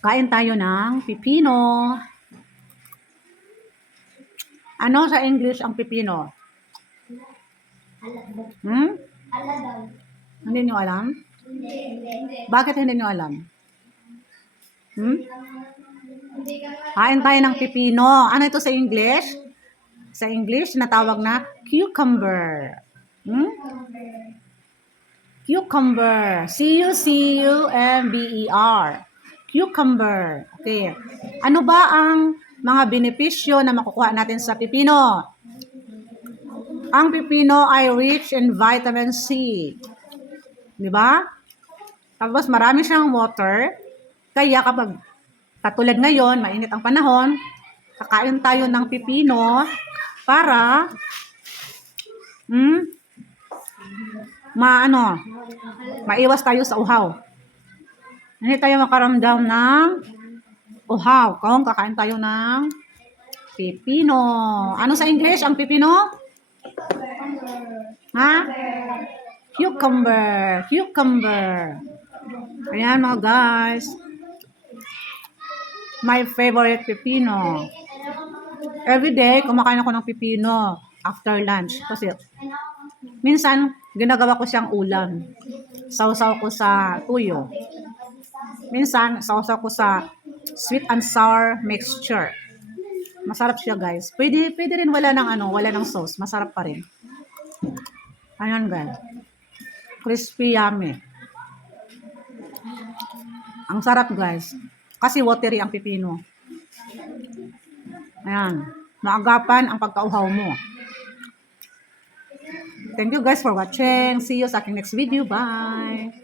Kain tayo ng pipino. Ano sa English ang pipino? Hmm? Hindi nyo alam? Bakit hindi nyo alam? Kain tayo ng pipino. Ano ito sa English? Sa English, natawag na cucumber. Cucumber. C-U-C-U-M-B-E-R. Cucumber. Okay. Ano ba ang mga benepisyo na makukuha natin sa pipino? Ang pipino ay rich in vitamin C. Di ba? Tapos marami siyang water. Kaya kapag katulad ngayon, mainit ang panahon, kakain tayo ng pipino para maiwas tayo sa uhaw. Hindi tayo makaramdam ng uhaw kung kakain tayo ng pipino. Ano sa English ang pipino? Ha? Cucumber. Cucumber. Ayan mga guys. My favorite pipino. Every day, kumakain ako ng pipino after lunch. Kasi minsan, ginagawa ko siyang ulam. Sausaw ko sa tuyo. Minsan, sausaw ko sa sweet and sour mixture. Masarap siya, guys. Pwede rin wala ng sauce. Masarap pa rin. Ayan, guys. Crispy, yummy. Ang sarap, guys. Kasi watery ang pipino. Ayan. Maagapan ang pagkauhaw mo. Thank you guys for watching. See you sa aking next video. Bye!